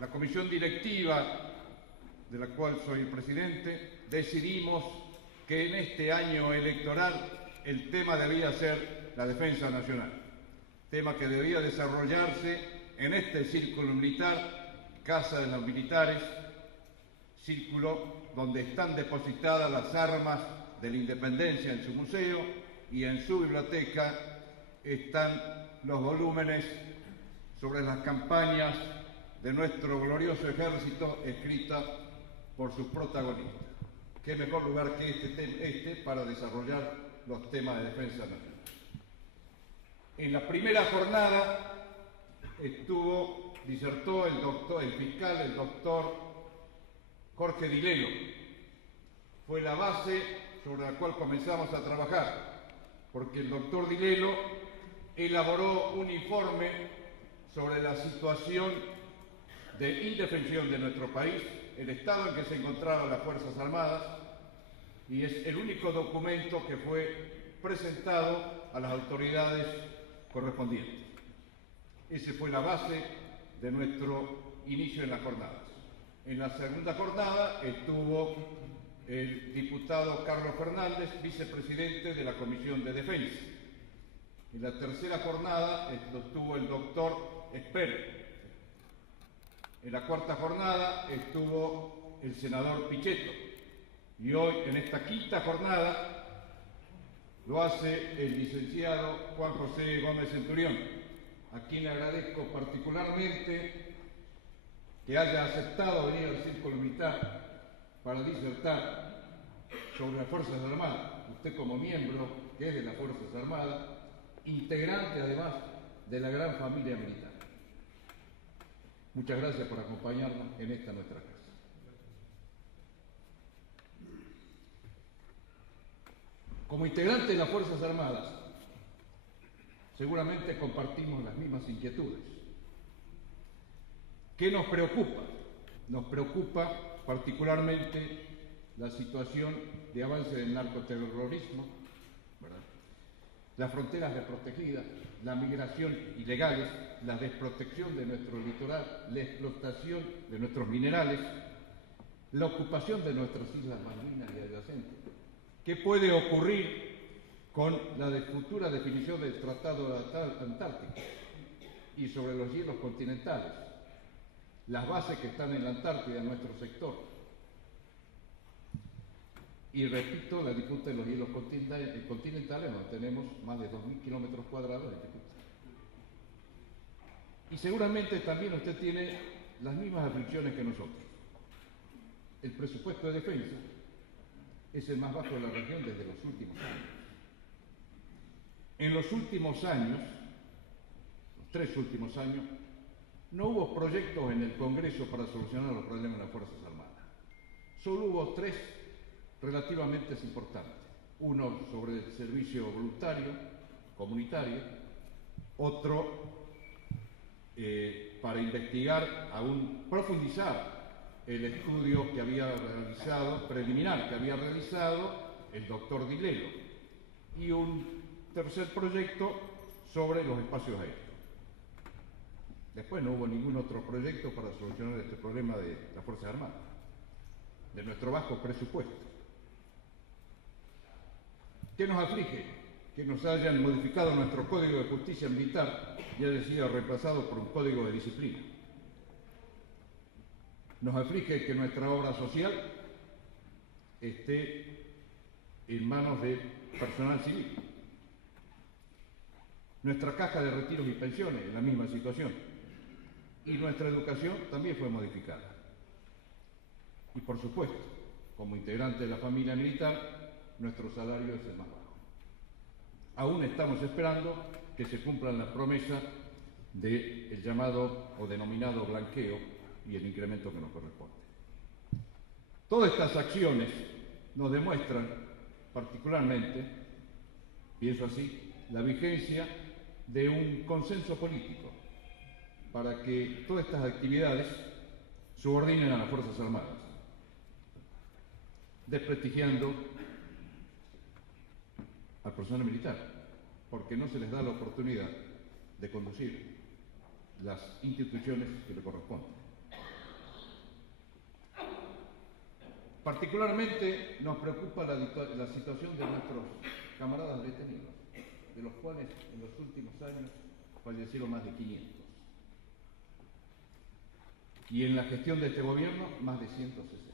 La comisión directiva, de la cual soy el presidente, decidimos que en este año electoral el tema debía ser la defensa nacional, tema que debía desarrollarse en este círculo militar, Casa de los Militares, círculo donde están depositadas las armas de la independencia en su museo, y en su biblioteca están los volúmenes sobre las campañas de nuestro glorioso ejército escritas por sus protagonistas. ¿Qué mejor lugar que este para desarrollar los temas de defensa nacional? En la primera jornada disertó el fiscal, el doctor Jorge Dilelo. Fue la base sobre la cual comenzamos a trabajar, porque el doctor Dilelo elaboró un informe sobre la situación de indefensión de nuestro país, el estado en que se encontraban las Fuerzas Armadas, y es el único documento que fue presentado a las autoridades correspondientes. Esa fue la base de nuestro inicio en las jornadas. En la segunda jornada estuvo el diputado Carlos Fernández, vicepresidente de la Comisión de Defensa. En la tercera jornada estuvo el doctor Esper. En la cuarta jornada estuvo el senador Pichetto. Y hoy, en esta quinta jornada, lo hace el licenciado Juan José Gómez Centurión, a quien le agradezco particularmente que haya aceptado venir al Círculo Militar para disertar sobre las Fuerzas Armadas. Usted, como miembro que es de las Fuerzas Armadas, integrante además de la gran familia militar. Muchas gracias por acompañarnos en esta nuestra casa. Como integrante de las Fuerzas Armadas, seguramente compartimos las mismas inquietudes. ¿Qué nos preocupa? Nos preocupa particularmente la situación de avance del narcoterrorismo, ¿verdad?, las fronteras desprotegidas, la migración ilegales, la desprotección de nuestro litoral, la explotación de nuestros minerales, la ocupación de nuestras islas Malvinas y adyacentes. ¿Qué puede ocurrir con la futura definición del Tratado Antártico y sobre los hielos continentales? Las bases que están en la Antártida, en nuestro sector. Y repito, la disputa de los hielos continentales, donde tenemos más de 2.000 kilómetros cuadrados de disputa. Y seguramente también usted tiene las mismas aflicciones que nosotros. El presupuesto de defensa es el más bajo de la región desde los últimos años. En los últimos años, los 3 últimos años, no hubo proyectos en el Congreso para solucionar los problemas de las Fuerzas Armadas. Solo hubo 3 relativamente importantes. Uno sobre el servicio voluntario, comunitario, otro para investigar, aún profundizar el estudio que había realizado, preliminar, que había realizado el doctor Dilelo, y un tercer proyecto sobre los espacios aéreos. Después no hubo ningún otro proyecto para solucionar este problema de las Fuerzas Armadas, de nuestro bajo presupuesto. ¿Qué nos aflige? Que nos hayan modificado nuestro Código de Justicia Militar y haya sido reemplazado por un Código de Disciplina. Nos aflige que nuestra obra social esté en manos de personal civil. Nuestra caja de retiros y pensiones en la misma situación. Y nuestra educación también fue modificada. Y por supuesto, como integrante de la familia militar, nuestro salario es el más bajo. Aún estamos esperando que se cumplan las promesas del llamado o denominado blanqueo y el incremento que nos corresponde. Todas estas acciones nos demuestran particularmente, pienso así, la vigencia de un consenso político para que todas estas actividades subordinen a las Fuerzas Armadas, desprestigiando al personal militar, porque no se les da la oportunidad de conducir las instituciones que le corresponden. Particularmente nos preocupa la situación de nuestros camaradas detenidos, de los cuales en los últimos años fallecieron más de 500. Y en la gestión de este gobierno, más de 160.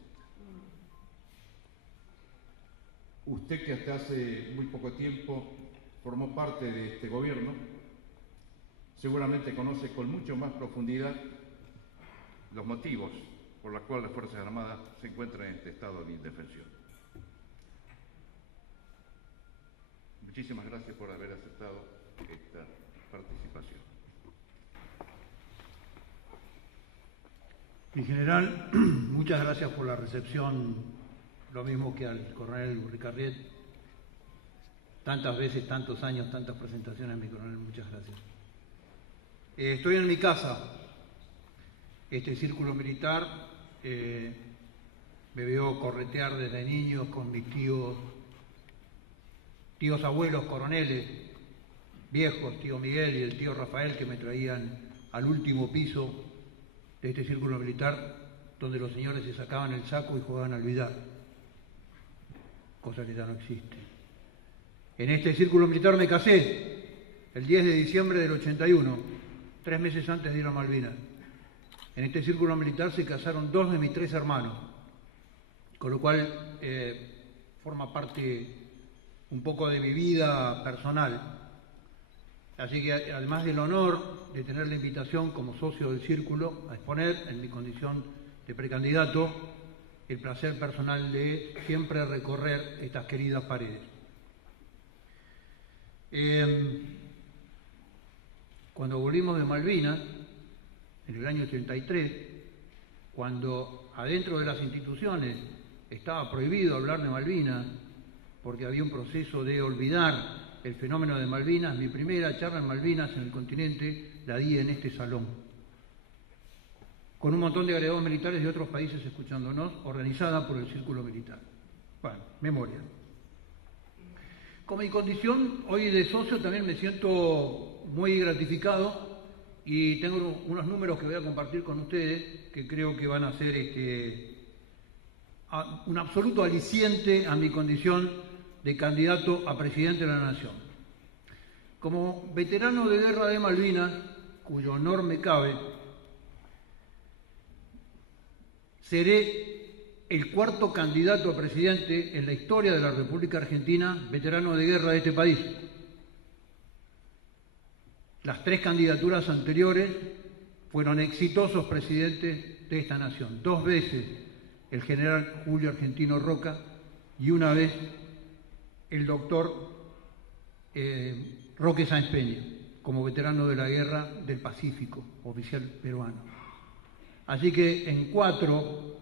Usted, que hasta hace muy poco tiempo formó parte de este gobierno, seguramente conoce con mucho más profundidad los motivos por los cuales las Fuerzas Armadas se encuentran en este estado de indefensión. Muchísimas gracias por haber aceptado esta participación. En general, muchas gracias por la recepción, lo mismo que al coronel Ricarriet. Tantas veces, tantos años, tantas presentaciones, mi coronel, muchas gracias. Estoy en mi casa. Este círculo militar me veo corretear desde niños con mis tíos abuelos coroneles, viejos, tío Miguel y el tío Rafael, que me traían al último piso de este círculo militar, donde los señores se sacaban el saco y jugaban al billar, cosa que ya no existe. En este círculo militar me casé el 10 de diciembre del 81, 3 meses antes de ir a Malvinas. En este círculo militar se casaron 2 de mis 3 hermanos, con lo cual forma parte un poco de mi vida personal. Así que además del honor de tener la invitación como socio del círculo a exponer en mi condición de precandidato, el placer personal de siempre recorrer estas queridas paredes. Cuando volvimos de Malvinas, en el año 83, cuando adentro de las instituciones estaba prohibido hablar de Malvinas, porque había un proceso de olvidar el fenómeno de Malvinas, mi primera charla en Malvinas en el continente la di en este salón, con un montón de agregados militares de otros países escuchándonos, organizada por el Círculo Militar. Bueno, memoria. Con mi condición hoy de socio también me siento muy gratificado y tengo unos números que voy a compartir con ustedes que creo que van a ser un absoluto aliciente a mi condición de candidato a presidente de la Nación. Como veterano de guerra de Malvinas, cuyo honor me cabe, seré el 4º candidato a presidente en la historia de la República Argentina, veterano de guerra de este país. Las 3 candidaturas anteriores fueron exitosos presidentes de esta nación. 2 veces el general Julio Argentino Roca y una vez el doctor Roque Sáenz Peña, como veterano de la Guerra del Pacífico, oficial peruano. Así que en 4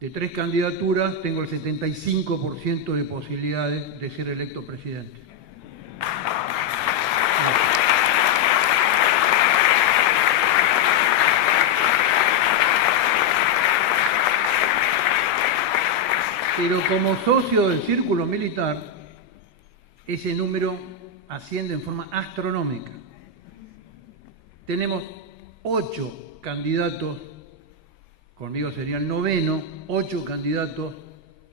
de 3 candidaturas tengo el 75% de posibilidades de ser electo presidente. Pero como socio del Círculo Militar, ese número asciende en forma astronómica. Tenemos 8 candidatos, conmigo sería el 9º, 8 candidatos,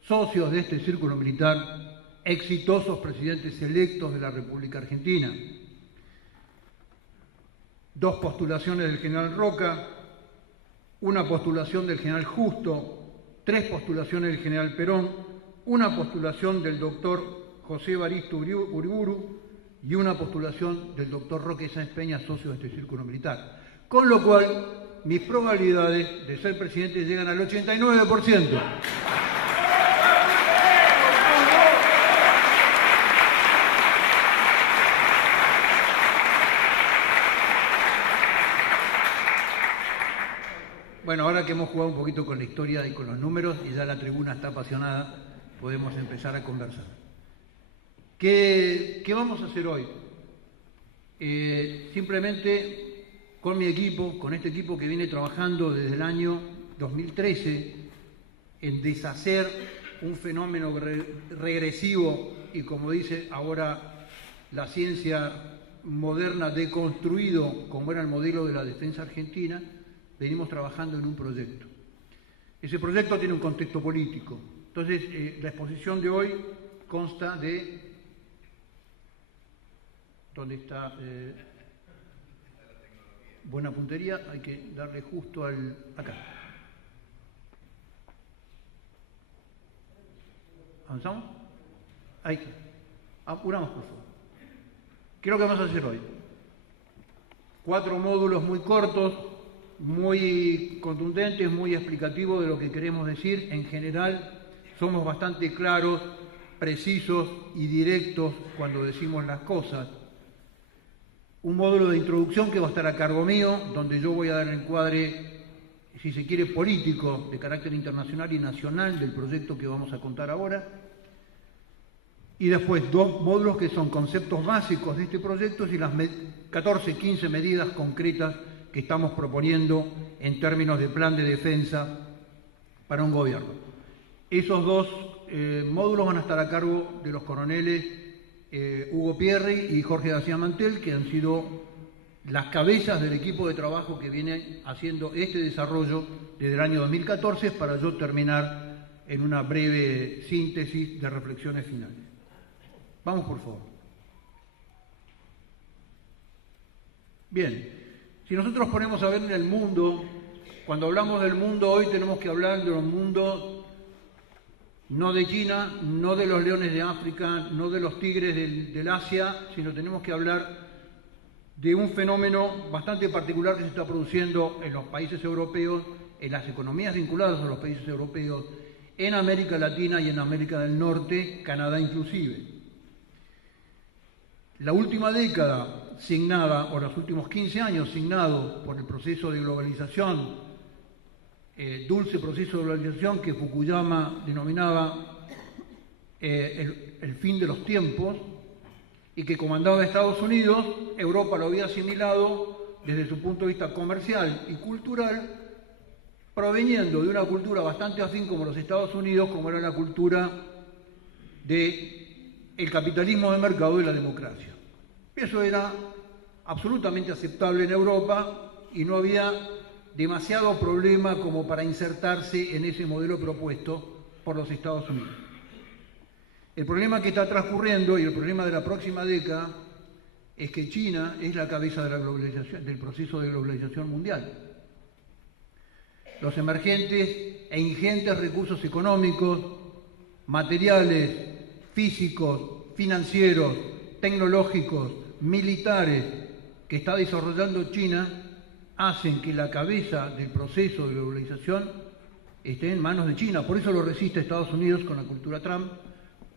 socios de este Círculo Militar, exitosos presidentes electos de la República Argentina. 2 postulaciones del general Roca, 1 postulación del general Justo, 3 postulaciones del general Perón, 1 postulación del doctor José Evaristo Uriburu y 1 postulación del doctor Roque Sáenz Peña, socio de este Círculo Militar. Con lo cual, mis probabilidades de ser presidente llegan al 89%. Bueno, ahora que hemos jugado un poquito con la historia y con los números y ya la tribuna está apasionada, podemos empezar a conversar. ¿Qué vamos a hacer hoy? Simplemente con mi equipo, con este equipo que viene trabajando desde el año 2013 en deshacer un fenómeno regresivo y, como dice ahora la ciencia moderna, deconstruido, como era el modelo de la defensa argentina, venimos trabajando en un proyecto. Ese proyecto tiene un contexto político. Entonces, la exposición de hoy consta de... ¿Dónde está? Buena puntería, hay que darle justo al... acá. ¿Avanzamos? Ahí. Apuramos, por favor. ¿Qué es lo que vamos a hacer hoy? 4 módulos muy cortos, muy contundentes, muy explicativos de lo que queremos decir. En general, somos bastante claros, precisos y directos cuando decimos las cosas. Un módulo de introducción que va a estar a cargo mío, donde yo voy a dar el encuadre, si se quiere, político, de carácter internacional y nacional del proyecto que vamos a contar ahora. Y después 2 módulos que son conceptos básicos de este proyecto y las 14, 15 medidas concretas que estamos proponiendo en términos de plan de defensa para un gobierno. Esos 2 módulos van a estar a cargo de los coroneles Hugo Pierri y Jorge García Mantel, que han sido las cabezas del equipo de trabajo que viene haciendo este desarrollo desde el año 2014, para yo terminar en una breve síntesis de reflexiones finales. Vamos, por favor. Bien, si nosotros ponemos a ver en el mundo, cuando hablamos del mundo hoy tenemos que hablar de un mundo no de China, no de los leones de África, no de los tigres del Asia, sino tenemos que hablar de un fenómeno bastante particular que se está produciendo en los países europeos, en las economías vinculadas a los países europeos, en América Latina y en América del Norte, Canadá inclusive. La última década signada, o los últimos 15 años signados por el proceso de globalización, dulce proceso de globalización que Fukuyama denominaba el fin de los tiempos, y que comandaba Estados Unidos, Europa lo había asimilado desde su punto de vista comercial y cultural, proveniendo de una cultura bastante afín como los Estados Unidos, como era la cultura del capitalismo de mercado y la democracia. Eso era absolutamente aceptable en Europa y no había demasiado problema como para insertarse en ese modelo propuesto por los Estados Unidos. El problema que está transcurriendo y el problema de la próxima década es que China es la cabeza de la globalización, del proceso de globalización mundial. Los emergentes e ingentes recursos económicos, materiales, físicos, financieros, tecnológicos, militares que está desarrollando China hacen que la cabeza del proceso de globalización esté en manos de China. Por eso lo resiste Estados Unidos con la cultura Trump.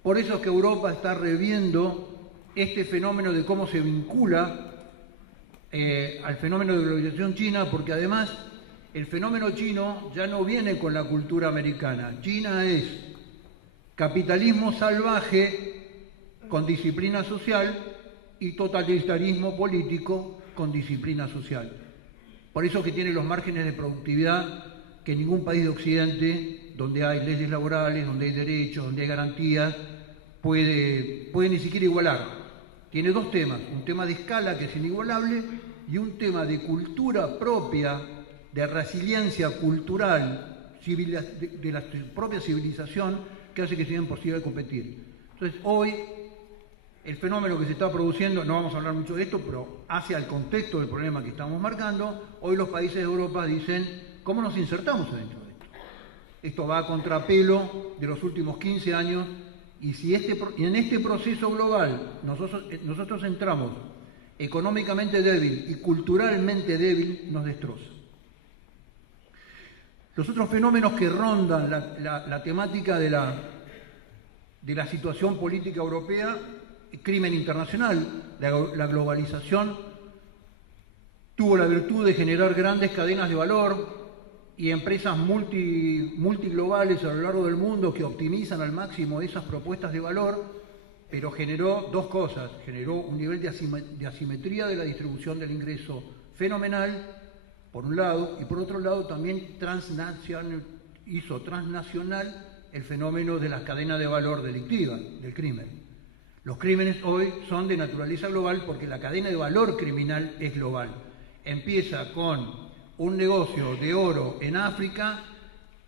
Por eso es que Europa está reviendo este fenómeno de cómo se vincula al fenómeno de globalización china, porque además el fenómeno chino ya no viene con la cultura americana. China es capitalismo salvaje con disciplina social y totalitarismo político con disciplina social. Por eso que tiene los márgenes de productividad que ningún país de Occidente, donde hay leyes laborales, donde hay derechos, donde hay garantías, puede ni siquiera igualar. Tiene 2 temas, un tema de escala que es inigualable y un tema de cultura propia, de resiliencia cultural de la propia civilización, que hace que sea imposible competir. Entonces, hoy, el fenómeno que se está produciendo, no vamos a hablar mucho de esto, pero hace al contexto del problema que estamos marcando, hoy los países de Europa dicen, ¿cómo nos insertamos dentro de esto? Esto va a contrapelo de los últimos 15 años, y si en este proceso global nosotros entramos económicamente débil y culturalmente débil, nos destroza. Los otros fenómenos que rondan la temática de la situación política europea, el crimen internacional, la globalización tuvo la virtud de generar grandes cadenas de valor y empresas multiglobales a lo largo del mundo que optimizan al máximo esas propuestas de valor, pero generó 2 cosas. Generó un nivel de asimetría de la distribución del ingreso fenomenal, por un lado, y por otro lado también hizo transnacional el fenómeno de las cadenas de valor delictiva, del crimen. Los crímenes hoy son de naturaleza global porque la cadena de valor criminal es global. Empieza con un negocio de oro en África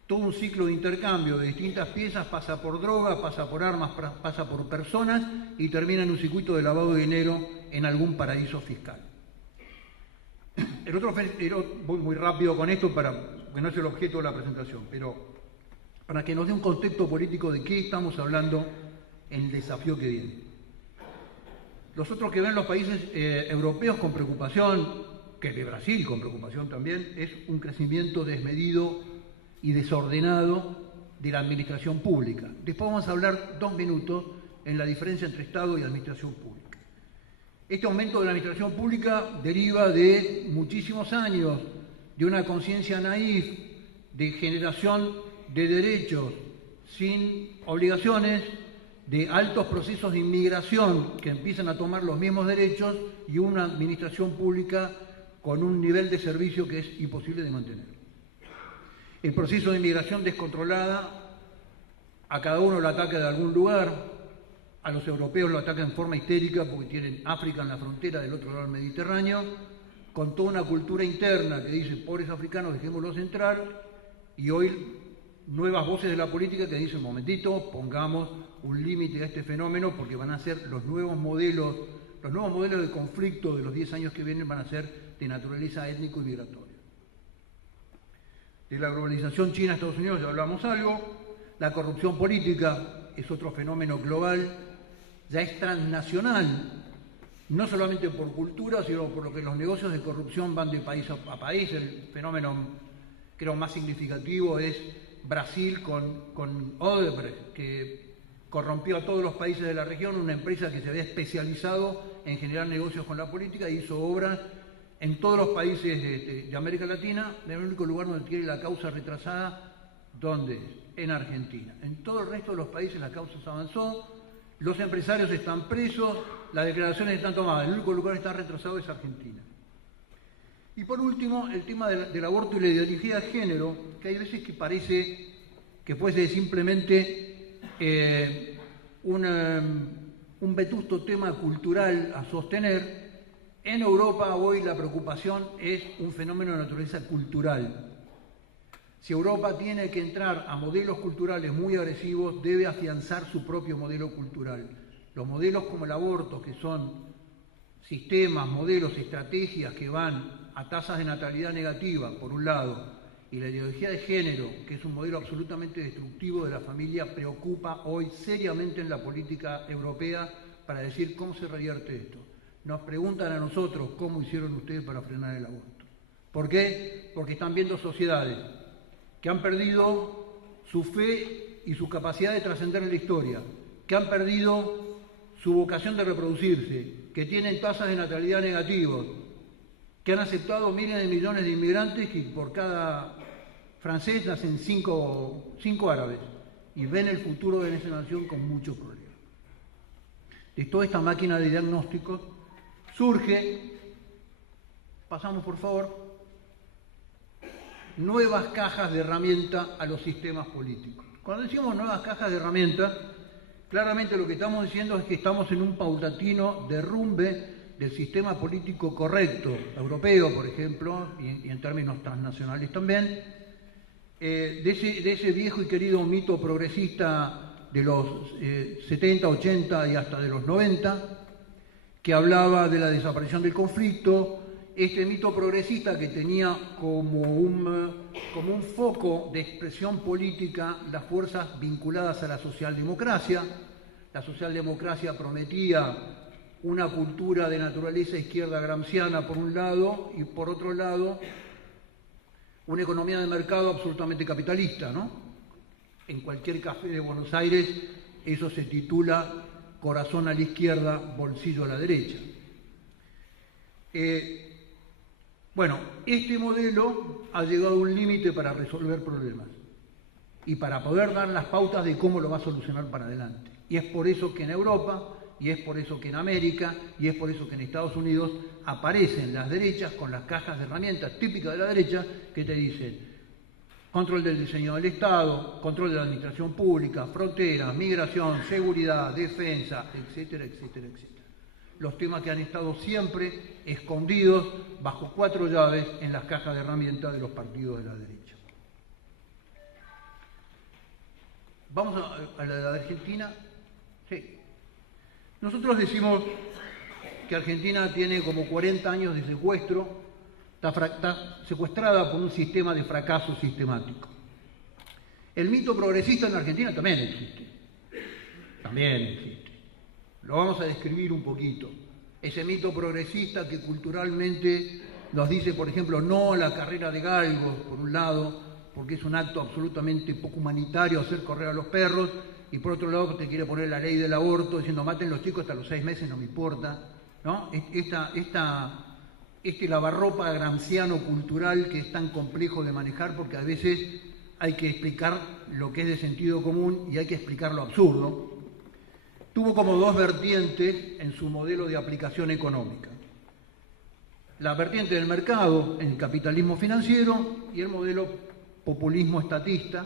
todo un ciclo de intercambio de distintas piezas, pasa por droga, pasa por armas, pasa por personas y termina en un circuito de lavado de dinero en algún paraíso fiscal. Voy muy rápido con esto porque no es el objeto de la presentación, pero para que nos dé un contexto político de qué estamos hablando en el desafío que viene. Los otros que ven los países europeos con preocupación, que de Brasil con preocupación también, es un crecimiento desmedido y desordenado de la administración pública. Después vamos a hablar 2 minutos en la diferencia entre Estado y administración pública. Este aumento de la administración pública deriva de muchísimos años de una conciencia naif, de generación de derechos sin obligaciones, de altos procesos de inmigración que empiezan a tomar los mismos derechos y una administración pública con un nivel de servicio que es imposible de mantener. El proceso de inmigración descontrolada, a cada uno lo ataca de algún lugar. A los europeos lo atacan en forma histérica porque tienen África en la frontera del otro lado del Mediterráneo, con toda una cultura interna que dice, pobres africanos, dejémoslos entrar, y hoy nuevas voces de la política que dicen, momentito, pongamos un límite a este fenómeno porque van a ser los nuevos modelos de conflicto de los 10 años que vienen van a ser de naturaleza étnico y migratoria. De la globalización China-Estados Unidos ya hablamos algo, la corrupción política es otro fenómeno global, ya es transnacional, no solamente por cultura, sino por lo que los negocios de corrupción van de país a país. El fenómeno, creo, más significativo es Brasil con Odebrecht, que corrompió a todos los países de la región, una empresa que se había especializado en generar negocios con la política y hizo obras en todos los países de América Latina. El único lugar donde tiene la causa retrasada, ¿dónde es? En Argentina. En todo el resto de los países la causa se avanzó, los empresarios están presos, las declaraciones están tomadas, el único lugar que está retrasado es Argentina. Y por último, el tema del aborto y la ideología de género, que hay veces que parece que fuese simplemente un vetusto tema cultural a sostener. En Europa hoy la preocupación es un fenómeno de naturaleza cultural. Si Europa tiene que entrar a modelos culturales muy agresivos, debe afianzar su propio modelo cultural. Los modelos como el aborto, que son sistemas, modelos, estrategias que van a tasas de natalidad negativa, por un lado, y la ideología de género, que es un modelo absolutamente destructivo de la familia, preocupa hoy seriamente en la política europea para decir cómo se revierte esto. Nos preguntan a nosotros cómo hicieron ustedes para frenar el aborto. ¿Por qué? Porque están viendo sociedades que han perdido su fe y su capacidad de trascender en la historia, que han perdido su vocación de reproducirse, que tienen tasas de natalidad negativos, que han aceptado miles de millones de inmigrantes y por cada francés nacen cinco árabes y ven el futuro de esa nación con muchos problemas. De toda esta máquina de diagnósticos surge, pasamos por favor, nuevas cajas de herramientas a los sistemas políticos. Cuando decimos nuevas cajas de herramientas, claramente lo que estamos diciendo es que estamos en un paulatino derrumbe del sistema político correcto, europeo, por ejemplo, y en términos transnacionales también, de ese viejo y querido mito progresista de los 70, 80 y hasta de los 90, que hablaba de la desaparición del conflicto. Este mito progresista que tenía como un foco de expresión política las fuerzas vinculadas a la socialdemocracia. La socialdemocracia prometía una cultura de naturaleza izquierda gramsciana por un lado y por otro lado una economía de mercado absolutamente capitalista, ¿no? En cualquier café de Buenos Aires eso se titula corazón a la izquierda, bolsillo a la derecha. Bueno, este modelo ha llegado a un límite para resolver problemas y para poder dar las pautas de cómo lo va a solucionar para adelante. Y es por eso que en Europa, y es por eso que en América, y es por eso que en Estados Unidos aparecen las derechas con las cajas de herramientas típicas de la derecha que te dicen control del diseño del Estado, control de la administración pública, fronteras, migración, seguridad, defensa, etcétera, etcétera, etcétera. Los temas que han estado siempre escondidos bajo 4 llaves en las cajas de herramientas de los partidos de la derecha. Vamos a la de Argentina. Sí. Nosotros decimos que Argentina tiene como 40 años de secuestro, está secuestrada por un sistema de fracaso sistemático. El mito progresista en Argentina también existe. También existe. Lo vamos a describir un poquito. Ese mito progresista que culturalmente nos dice, por ejemplo, no a la carrera de galgos, por un lado, porque es un acto absolutamente poco humanitario hacer correr a los perros, y por otro lado te quiere poner la ley del aborto diciendo maten los chicos hasta los 6 meses, no me importa, ¿no? Este lavarropa gramsciano cultural que es tan complejo de manejar porque a veces hay que explicar lo que es de sentido común y hay que explicar lo absurdo, tuvo como dos vertientes en su modelo de aplicación económica. La vertiente del mercado en el capitalismo financiero y el modelo populismo estatista,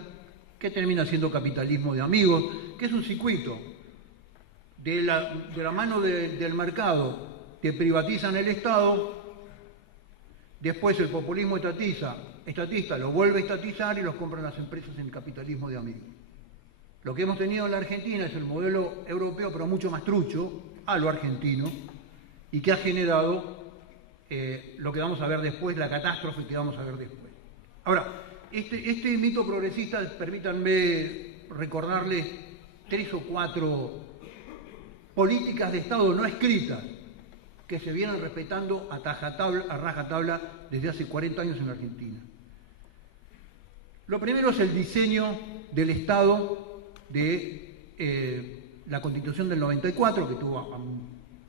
que termina siendo capitalismo de amigos, que es un circuito. De la mano del mercado te privatizan el Estado, después el populismo estatista lo vuelve a estatizar y los compran las empresas en el capitalismo de amigos. Lo que hemos tenido en la Argentina es el modelo europeo, pero mucho más trucho, a lo argentino, y que ha generado lo que vamos a ver después, la catástrofe que vamos a ver después. Ahora, este mito progresista, permítanme recordarles 3 o 4 políticas de Estado no escritas que se vienen respetando a rajatabla desde hace 40 años en Argentina. Lo primero es el diseño del Estado de la Constitución del 94, que tuvo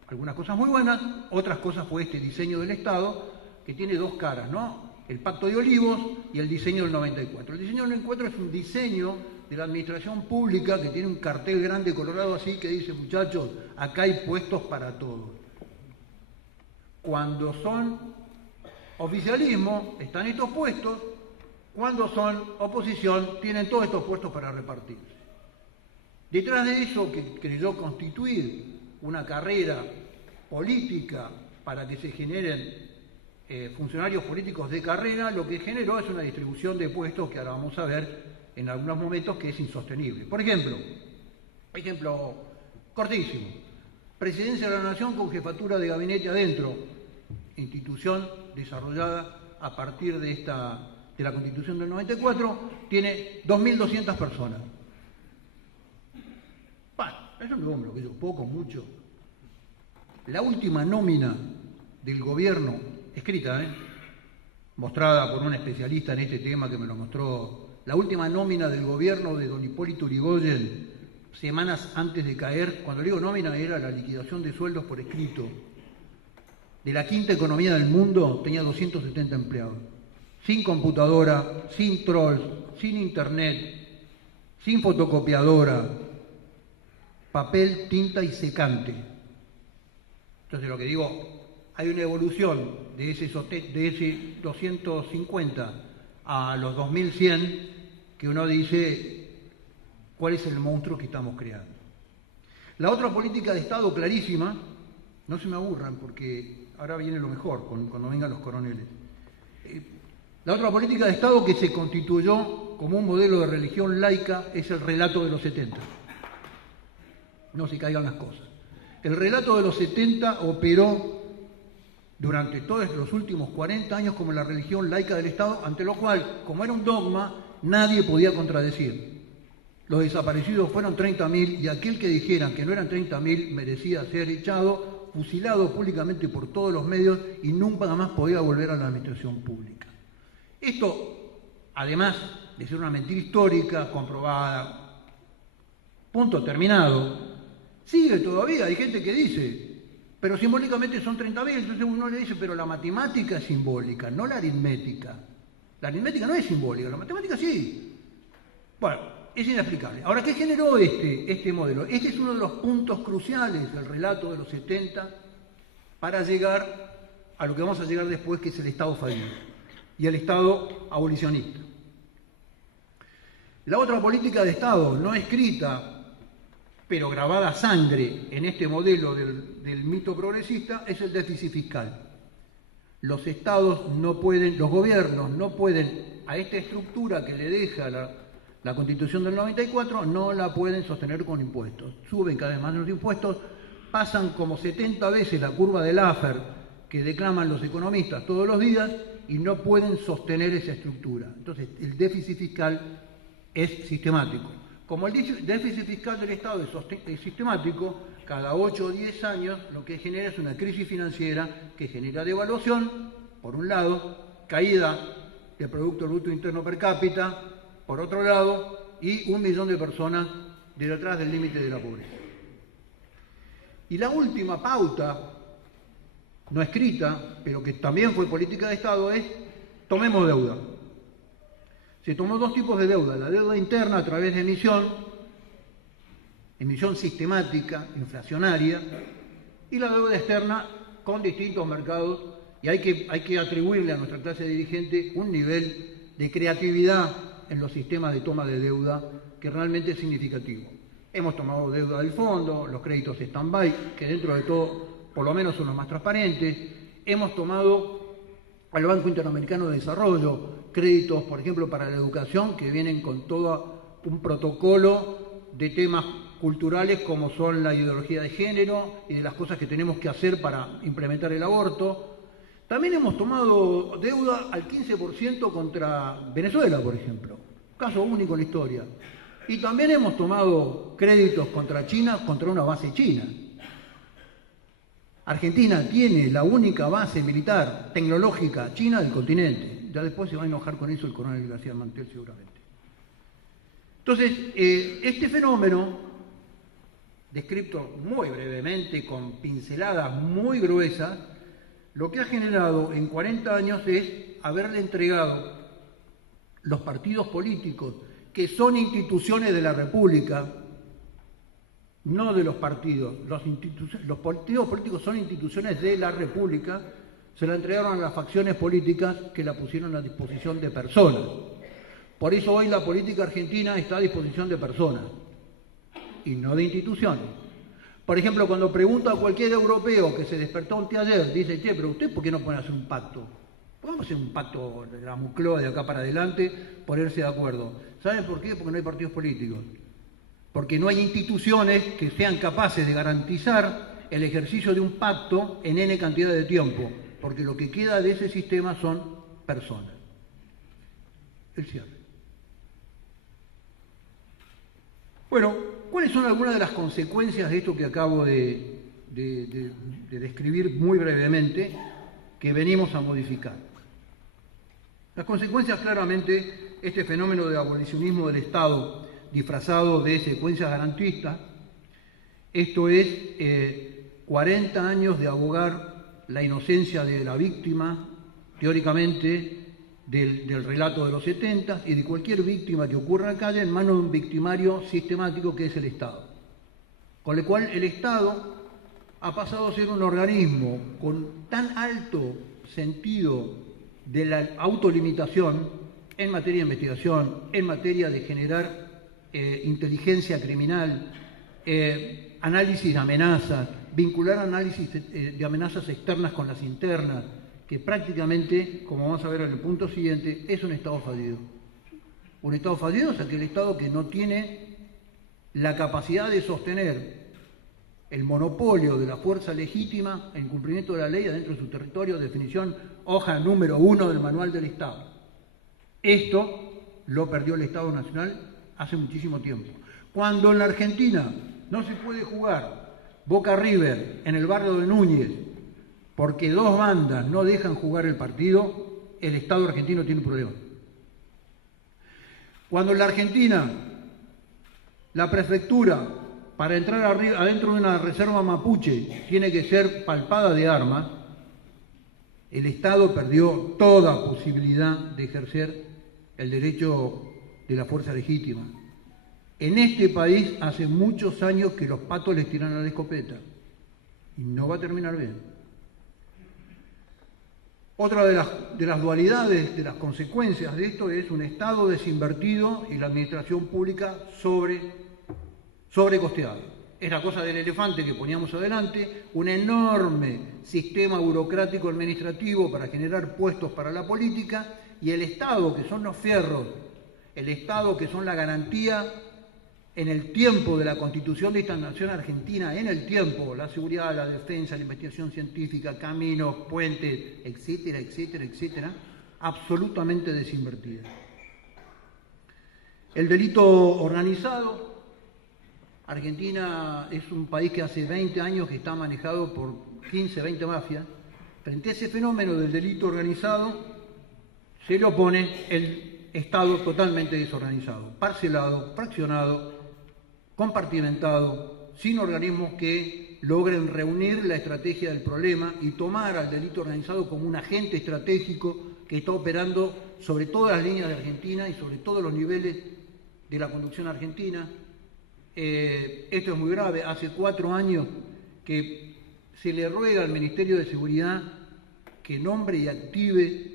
algunas cosas muy buenas, otras cosas fue este diseño del Estado, que tiene 2 caras, ¿no? El Pacto de Olivos y el diseño del 94. El diseño del 94 es un diseño de la administración pública que tiene un cartel grande colorado así que dice, muchachos, acá hay puestos para todos. Cuando son oficialismo, están estos puestos, cuando son oposición, tienen todos estos puestos para repartirse. Detrás de eso, que creyó constituir una carrera política para que se generen funcionarios políticos de carrera, lo que generó es una distribución de puestos que ahora vamos a ver en algunos momentos que es insostenible. Por ejemplo cortísimo, Presidencia de la Nación con jefatura de gabinete adentro, institución desarrollada a partir de la Constitución del 94, tiene 2.200 personas. Bueno, eso no es lo que es poco, mucho. La última nómina del gobierno, escrita, mostrada por un especialista en este tema que me lo mostró, la última nómina del gobierno de don Hipólito Yrigoyen, semanas antes de caer, cuando digo nómina era la liquidación de sueldos por escrito, de la quinta economía del mundo, tenía 270 empleados, sin computadora, sin trolls, sin internet, sin fotocopiadora, papel, tinta y secante. Entonces lo que digo, hay una evolución de ese 250 a los 2100 que uno dice cuál es el monstruo que estamos creando. La otra política de Estado clarísima, no se me aburran porque ahora viene lo mejor cuando vengan los coroneles. La otra política de Estado que se constituyó como un modelo de religión laica es el relato de los 70. No se caigan las cosas. El relato de los 70 operó durante todos los últimos 40 años como la religión laica del Estado, ante lo cual, como era un dogma, nadie podía contradecir. Los desaparecidos fueron 30.000 y aquel que dijera que no eran 30.000 merecía ser echado, fusilado públicamente por todos los medios y nunca más podía volver a la administración pública. Esto, además de ser una mentira histórica, comprobada, punto terminado, sigue todavía, hay gente que dice, pero simbólicamente son 30.000, entonces uno le dice, pero la matemática es simbólica, no la aritmética. La aritmética no es simbólica, la matemática sí. Bueno, es inexplicable. Ahora, ¿qué generó este modelo? Este es uno de los puntos cruciales del relato de los 70 para llegar a lo que vamos a llegar después, que es el Estado fallido y el Estado abolicionista. La otra política de Estado no escrita, pero grabada a sangre en este modelo del mito progresista, es el déficit fiscal. Los estados no pueden, los gobiernos no pueden, a esta estructura que le deja la Constitución del 94, no la pueden sostener con impuestos. Suben cada vez más los impuestos, pasan como 70 veces la curva del Laffer que declaman los economistas todos los días y no pueden sostener esa estructura. Entonces, el déficit fiscal es sistemático. Como el déficit fiscal del Estado es sistemático, cada 8 o 10 años lo que genera es una crisis financiera que genera devaluación, por un lado, caída del Producto Bruto Interno Per cápita, por otro lado, y 1 millón de personas detrás del límite de la pobreza. Y la última pauta, no escrita, pero que también fue política de Estado, es tomemos deuda. Se tomó 2 tipos de deuda, la deuda interna a través de emisión sistemática, inflacionaria, y la deuda externa con distintos mercados, y hay que atribuirle a nuestra clase dirigente un nivel de creatividad en los sistemas de toma de deuda que realmente es significativo. Hemos tomado deuda del fondo, los créditos stand-by, que dentro de todo por lo menos son los más transparentes. Hemos tomado al Banco Interamericano de Desarrollo créditos, por ejemplo, para la educación, que vienen con todo un protocolo de temas culturales como son la ideología de género y de las cosas que tenemos que hacer para implementar el aborto. También hemos tomado deuda al 15% contra Venezuela, por ejemplo, caso único en la historia. Y también hemos tomado créditos contra China, contra una base china. Argentina tiene la única base militar tecnológica china del continente. Ya después se va a enojar con eso el coronel García Mantel seguramente. Entonces, este fenómeno, descrito muy brevemente, con pinceladas muy gruesas, lo que ha generado en 40 años es haberle entregado los partidos políticos, que son instituciones de la República, no de los partidos, los partidos políticos son instituciones de la República, se la entregaron a las facciones políticas que la pusieron a disposición de personas. Por eso hoy la política argentina está a disposición de personas y no de instituciones. Por ejemplo, cuando pregunto a cualquier europeo que se despertó anteayer, dice, che, pero ¿usted por qué no puede hacer un pacto? Podemos hacer un pacto de la Moncloa de acá para adelante, ponerse de acuerdo. ¿Saben por qué? Porque no hay partidos políticos. Porque no hay instituciones que sean capaces de garantizar el ejercicio de un pacto en N cantidad de tiempo. Porque lo que queda de ese sistema son personas. El cierre. Bueno, ¿cuáles son algunas de las consecuencias de esto que acabo de describir muy brevemente, que venimos a modificar? Las consecuencias, claramente, este fenómeno de abolicionismo del Estado disfrazado de secuencias garantistas, esto es 40 años de abogar la inocencia de la víctima, teóricamente, del relato de los 70 y de cualquier víctima que ocurra en la calle en manos de un victimario sistemático que es el Estado. Con lo cual el Estado ha pasado a ser un organismo con tan alto sentido de la autolimitación en materia de investigación, en materia de generar inteligencia criminal, análisis de amenazas, vincular análisis de amenazas externas con las internas, que prácticamente, como vamos a ver en el punto siguiente, es un Estado fallido. Un Estado fallido es aquel Estado que no tiene la capacidad de sostener el monopolio de la fuerza legítima en cumplimiento de la ley adentro de su territorio, definición hoja número 1 del Manual del Estado. Esto lo perdió el Estado Nacional hace muchísimo tiempo. Cuando en la Argentina no se puede jugar Boca River en el barrio de Núñez porque 2 bandas no dejan jugar el partido, el Estado argentino tiene un problema. Cuando en la Argentina la prefectura, para entrar adentro de una reserva mapuche, tiene que ser palpada de armas, el Estado perdió toda posibilidad de ejercer el derecho de la fuerza legítima. En este país hace muchos años que los patos les tiran a la escopeta y no va a terminar bien. Otra de las dualidades, de las consecuencias de esto es un Estado desinvertido y la administración pública sobrecosteada. Es la cosa del elefante que poníamos adelante, un enorme sistema burocrático administrativo para generar puestos para la política y el Estado, que son los fierros el Estado, que son la garantía en el tiempo de la constitución de esta nación argentina, en el tiempo, la seguridad, la defensa, la investigación científica, caminos, puentes, etcétera, etcétera, etcétera, absolutamente desinvertida. El delito organizado. Argentina es un país que hace 20 años que está manejado por 15, 20 mafias. Frente a ese fenómeno del delito organizado, se le opone el Estado totalmente desorganizado, parcelado, fraccionado, compartimentado, sin organismos que logren reunir la estrategia del problema y tomar al delito organizado como un agente estratégico que está operando sobre todas las líneas de Argentina y sobre todos los niveles de la conducción argentina. Esto es muy grave. Hace 4 años que se le ruega al Ministerio de Seguridad que nombre y active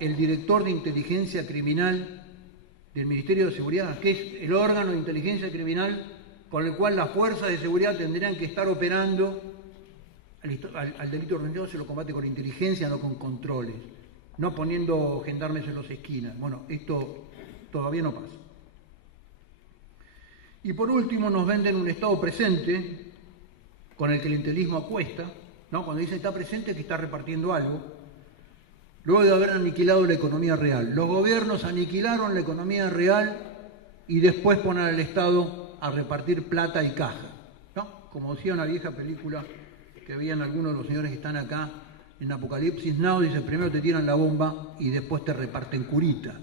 el director de inteligencia criminal del Ministerio de Seguridad, que es el órgano de inteligencia criminal con el cual las fuerzas de seguridad tendrían que estar operando. Al delito organizado se lo combate con inteligencia, no con controles, no poniendo gendarmes en las esquinas. Bueno, esto todavía no pasa. Y por último nos venden un Estado presente con el que el integrismo apuesta, ¿no? Cuando dice está presente es que está repartiendo algo, luego de haber aniquilado la economía real. Los gobiernos aniquilaron la economía real y después ponen al Estado a repartir plata y caja, ¿no? Como decía una vieja película que veían algunos de los señores que están acá en Apocalipsis Now, dice, primero te tiran la bomba y después te reparten curitas.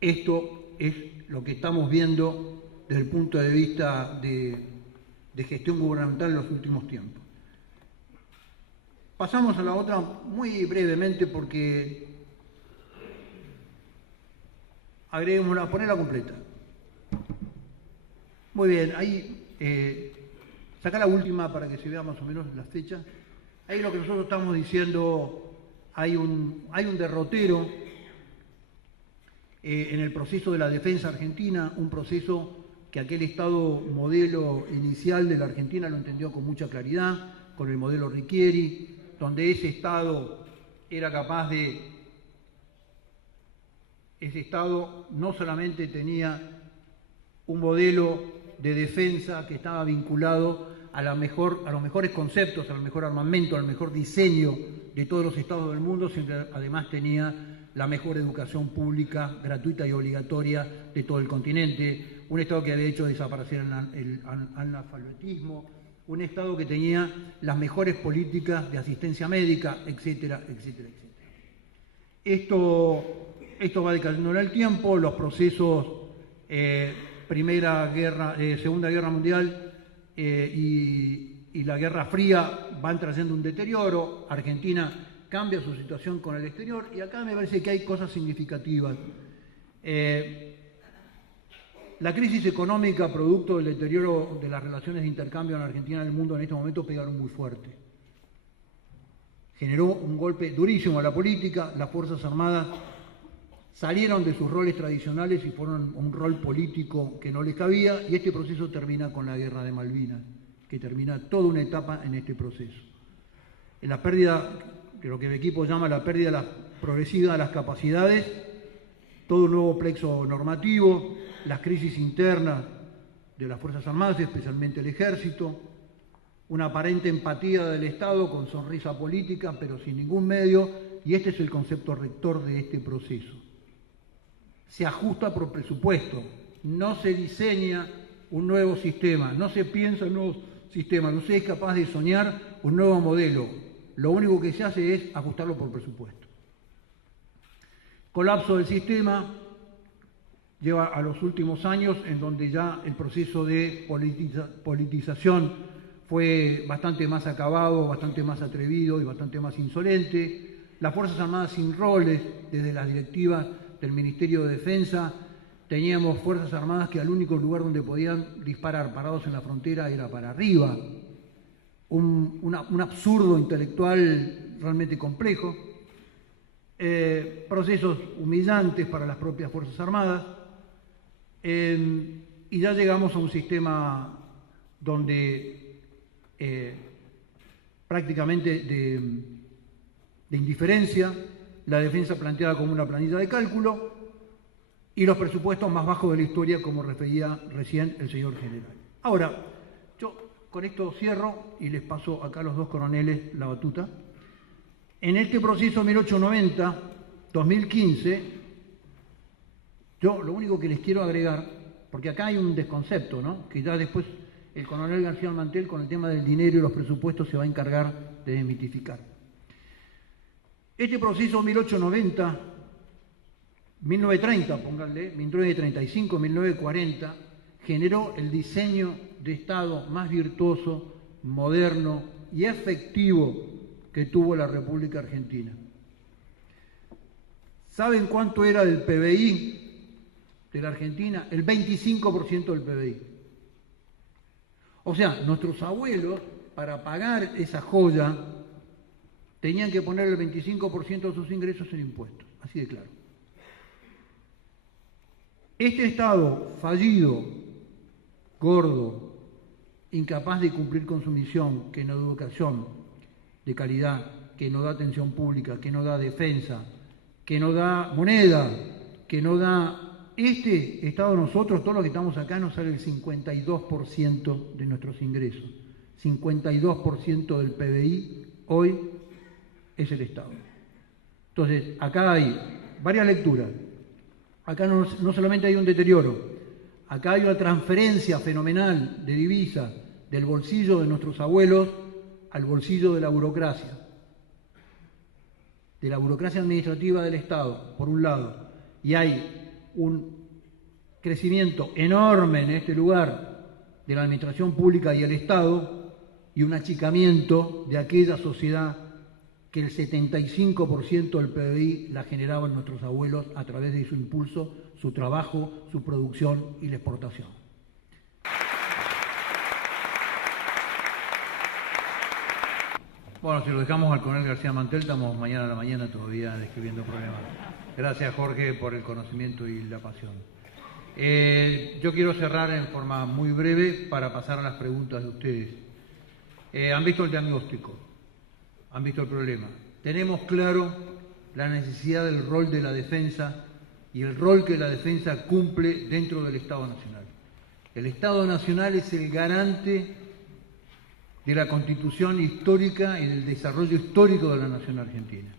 Esto es lo que estamos viendo desde el punto de vista de gestión gubernamental en los últimos tiempos. Pasamos a la otra muy brevemente porque agreguémosla, ponerla completa. Muy bien, ahí saca la última para que se vea más o menos las fechas. Ahí lo que nosotros estamos diciendo, hay un derrotero en el proceso de la defensa argentina, un proceso que aquel Estado modelo inicial de la Argentina lo entendió con mucha claridad, con el modelo Richieri, donde ese Estado era capaz de... Ese Estado no solamente tenía un modelo de defensa que estaba vinculado a los mejores conceptos, al mejor armamento, al mejor diseño de todos los estados del mundo, sino que además tenía la mejor educación pública, gratuita y obligatoria de todo el continente, un Estado que había hecho desaparecer el analfabetismo, un Estado que tenía las mejores políticas de asistencia médica, etcétera, etcétera, etcétera. Esto va decayendo en el tiempo, los procesos Segunda Guerra Mundial y la Guerra Fría van trayendo un deterioro. Argentina cambia su situación con el exterior y acá me parece que hay cosas significativas. La crisis económica producto del deterioro de las relaciones de intercambio en Argentina y en el mundo en este momento pegaron muy fuerte. Generó un golpe durísimo a la política, las Fuerzas Armadas salieron de sus roles tradicionales y fueron un rol político que no les cabía, y este proceso termina con la Guerra de Malvinas, que termina toda una etapa en este proceso. En la pérdida, de lo que mi equipo llama la pérdida progresiva de las capacidades, todo un nuevo plexo normativo, las crisis internas de las Fuerzas Armadas, especialmente el Ejército, una aparente empatía del Estado con sonrisa política, pero sin ningún medio, y este es el concepto rector de este proceso. Se ajusta por presupuesto, no se diseña un nuevo sistema, no se piensa en nuevos sistemas, no se es capaz de soñar un nuevo modelo. Lo único que se hace es ajustarlo por presupuesto. Colapso del sistema lleva a los últimos años en donde ya el proceso de politización fue bastante más acabado, bastante más atrevido y bastante más insolente. Las Fuerzas Armadas sin roles, desde las directivas del Ministerio de Defensa, teníamos Fuerzas Armadas que al único lugar donde podían disparar parados en la frontera era para arriba. Un absurdo intelectual realmente complejo. Procesos humillantes para las propias Fuerzas Armadas. Y ya llegamos a un sistema donde prácticamente de indiferencia, la defensa planteada como una planilla de cálculo, y los presupuestos más bajos de la historia, como refería recién el señor general. Ahora, yo con esto cierro y les paso acá a los dos coroneles la batuta. En este proceso 1890-2015, yo lo único que les quiero agregar, porque acá hay un desconcepto, ¿no?, que ya después el coronel García Mantel con el tema del dinero y los presupuestos se va a encargar de desmitificar. Este proceso 1890, 1930, pónganle, 1935, 1940, generó el diseño de Estado más virtuoso, moderno y efectivo que tuvo la República Argentina. ¿Saben cuánto era del PBI de la Argentina? El 25% del PBI. O sea, nuestros abuelos, para pagar esa joya, tenían que poner el 25% de sus ingresos en impuestos, así de claro. Este Estado fallido, gordo, incapaz de cumplir con su misión, que no da educación de calidad, que no da atención pública, que no da defensa, que no da moneda, que no da... Este Estado, nosotros, todos los que estamos acá, nos sale el 52% de nuestros ingresos. 52% del PBI hoy es el Estado. Entonces, acá hay varias lecturas. Acá no solamente hay un deterioro, acá hay una transferencia fenomenal de divisas del bolsillo de nuestros abuelos al bolsillo de la burocracia administrativa del Estado, por un lado, y hay un crecimiento enorme en este lugar de la administración pública y el Estado, y un achicamiento de aquella sociedad que el 75% del PBI la generaban nuestros abuelos a través de su impulso, su trabajo, su producción y la exportación. Bueno, si lo dejamos al coronel García Mantel, estamos mañana a la mañana todavía describiendo problemas. Gracias, Jorge, por el conocimiento y la pasión. Yo quiero cerrar en forma muy breve para pasar a las preguntas de ustedes. Han visto el diagnóstico, han visto el problema. Tenemos claro la necesidad del rol de la defensa y el rol que la defensa cumple dentro del Estado Nacional. El Estado Nacional es el garante de la constitución histórica y del desarrollo histórico de la nación argentina.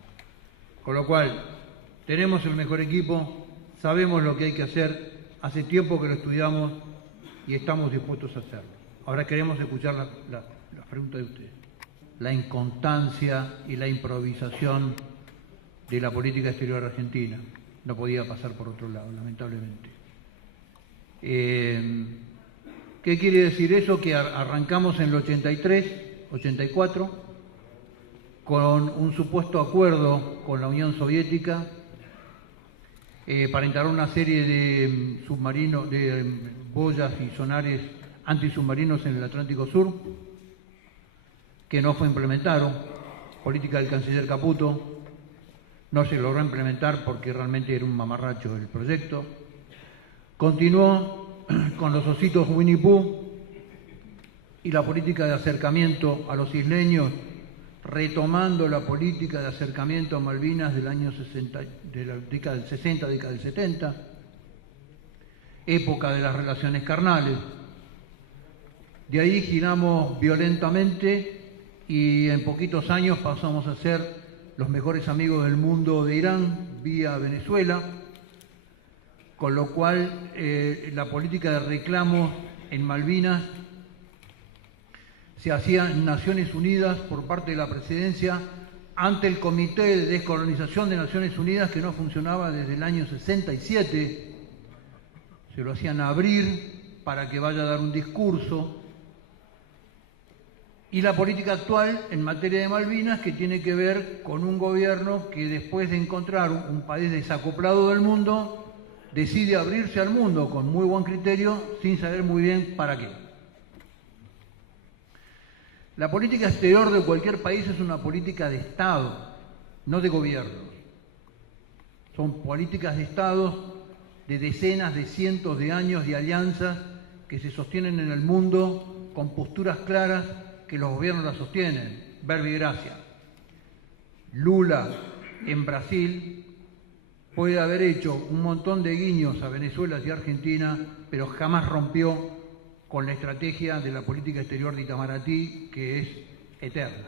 Con lo cual, tenemos el mejor equipo, sabemos lo que hay que hacer, hace tiempo que lo estudiamos y estamos dispuestos a hacerlo. Ahora queremos escuchar las preguntas de ustedes. La inconstancia y la improvisación de la política exterior argentina no podía pasar por otro lado, lamentablemente. ¿Qué quiere decir eso? Que arrancamos en el 83, 84, con un supuesto acuerdo con la Unión Soviética para instalar una serie de submarinos, de boyas y sonares antisubmarinos en el Atlántico Sur, que no fue implementado, política del canciller Caputo, no se logró implementar porque realmente era un mamarracho el proyecto. Continuó con los ositos Winnie Pooh y la política de acercamiento a los isleños, retomando la política de acercamiento a Malvinas del año 60, de la década del 60, década del 70, época de las relaciones carnales. De ahí giramos violentamente y en poquitos años pasamos a ser los mejores amigos del mundo de Irán vía Venezuela, con lo cual la política de reclamos en Malvinas se hacía en Naciones Unidas por parte de la Presidencia ante el Comité de Descolonización de Naciones Unidas, que no funcionaba desde el año 67. Se lo hacían abrir para que vaya a dar un discurso. Y la política actual en materia de Malvinas, que tiene que ver con un gobierno que después de encontrar un país desacoplado del mundo, decide abrirse al mundo con muy buen criterio, sin saber muy bien para qué. La política exterior de cualquier país es una política de Estado, no de gobierno. Son políticas de Estado de decenas, de cientos de años de alianzas que se sostienen en el mundo con posturas claras que los gobiernos las sostienen. Verbi Gracia. Lula en Brasil puede haber hecho un montón de guiños a Venezuela y Argentina, pero jamás rompió con la estrategia de la política exterior de Itamaraty, que es eterna.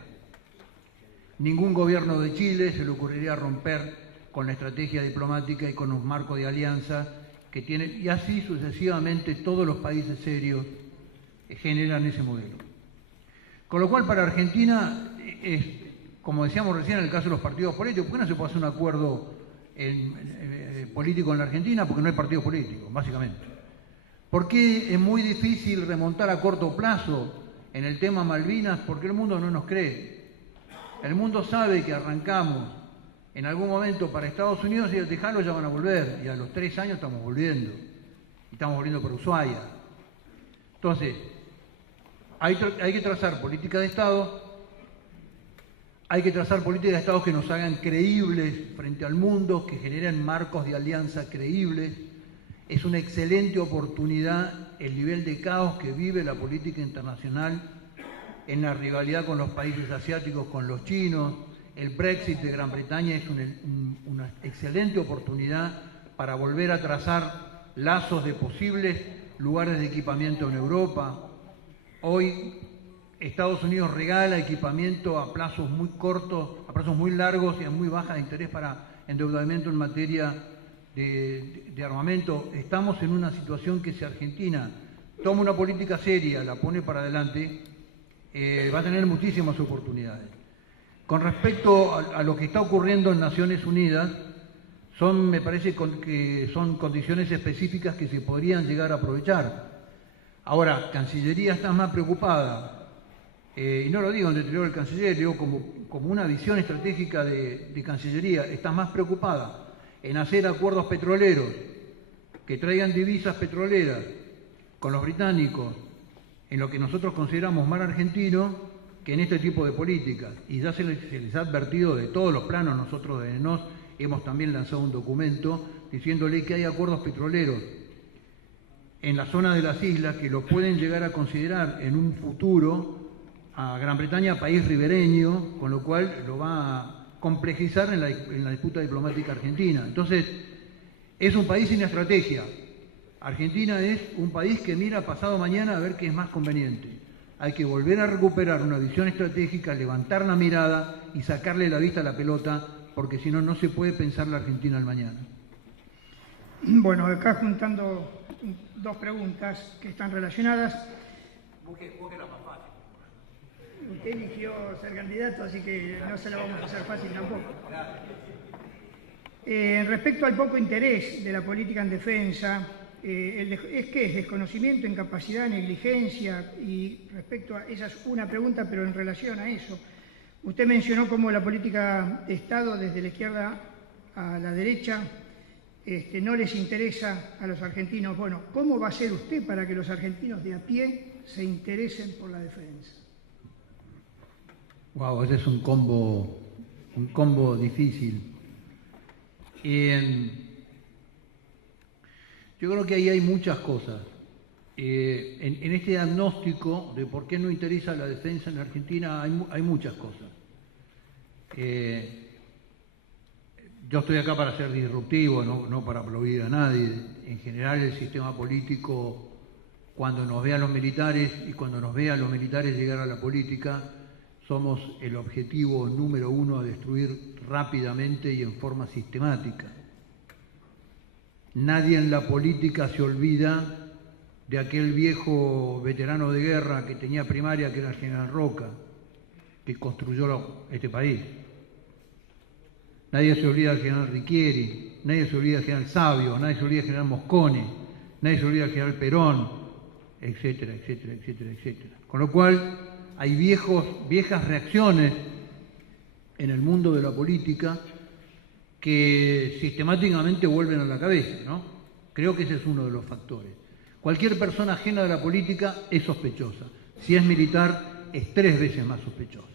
Ningún gobierno de Chile se le ocurriría romper con la estrategia diplomática y con los marcos de alianza que tiene, y así sucesivamente todos los países serios generan ese modelo. Con lo cual, para Argentina, como decíamos recién en el caso de los partidos políticos, ¿por qué no se puede hacer un acuerdo político en la Argentina? Porque no hay partidos políticos, básicamente. ¿Por qué es muy difícil remontar a corto plazo en el tema Malvinas? Porque el mundo no nos cree. El mundo sabe que arrancamos en algún momento para Estados Unidos y al dejarlo ya van a volver. Y a los 3 años estamos volviendo. Y estamos volviendo por Ushuaia. Entonces, hay que trazar política de Estado. Hay que trazar políticas de Estado que nos hagan creíbles frente al mundo, que generen marcos de alianza creíbles. Es una excelente oportunidad el nivel de caos que vive la política internacional en la rivalidad con los países asiáticos, con los chinos. El Brexit de Gran Bretaña es una excelente oportunidad para volver a trazar lazos de posibles lugares de equipamiento en Europa. Hoy Estados Unidos regala equipamiento a plazos muy cortos, a plazos muy largos y a muy baja de interés para endeudamiento en materia de armamento. Estamos en una situación que si Argentina toma una política seria, la pone para adelante, va a tener muchísimas oportunidades. Con respecto a lo que está ocurriendo en Naciones Unidas, me parece que son condiciones específicas que se podrían llegar a aprovechar. Ahora, Cancillería está más preocupada, y no lo digo en deterioro del canciller, digo como una visión estratégica de Cancillería, está más preocupada en hacer acuerdos petroleros que traigan divisas petroleras con los británicos en lo que nosotros consideramos mar argentino que en este tipo de políticas. Y ya se les ha advertido de todos los planos. Nosotros de ENOS hemos también lanzado un documento diciéndole que hay acuerdos petroleros en la zona de las islas que lo pueden llegar a considerar en un futuro a Gran Bretaña país ribereño, con lo cual lo va a complejizar en la disputa diplomática argentina. Entonces, es un país sin estrategia. Argentina es un país que mira pasado mañana a ver qué es más conveniente. Hay que volver a recuperar una visión estratégica, levantar la mirada y sacarle la vista a la pelota, porque si no, no se puede pensar la Argentina al mañana. Bueno, acá juntando 2 preguntas que están relacionadas. Busque la más fácil. Usted eligió ser candidato, así que no se la vamos a hacer fácil tampoco. Respecto al poco interés de la política en defensa, ¿es qué? ¿Es desconocimiento, incapacidad, negligencia? Y respecto a, esa es una pregunta, pero en relación a eso, usted mencionó cómo la política de Estado desde la izquierda a la derecha no les interesa a los argentinos. Bueno, ¿cómo va a ser usted para que los argentinos de a pie se interesen por la defensa? Wow, ese es un combo difícil. Yo creo que ahí hay muchas cosas. En este diagnóstico de por qué no interesa la defensa en Argentina hay muchas cosas. Yo estoy acá para ser disruptivo, no para aplaudir a nadie. En general, el sistema político, cuando nos ve a los militares y cuando nos ve a los militares llegar a la política, somos el objetivo número 1 a destruir rápidamente y en forma sistemática. Nadie en la política se olvida de aquel viejo veterano de guerra que tenía primaria, que era el general Roca, que construyó este país. Nadie se olvida del general Richieri, nadie se olvida del general Savio, nadie se olvida del general Moscone, nadie se olvida del general Perón, etcétera, etcétera, etcétera, etcétera. Con lo cual, hay viejas reacciones en el mundo de la política que sistemáticamente vuelven a la cabeza, ¿no? Creo que ese es uno de los factores. Cualquier persona ajena de la política es sospechosa. Si es militar, es 3 veces más sospechosa.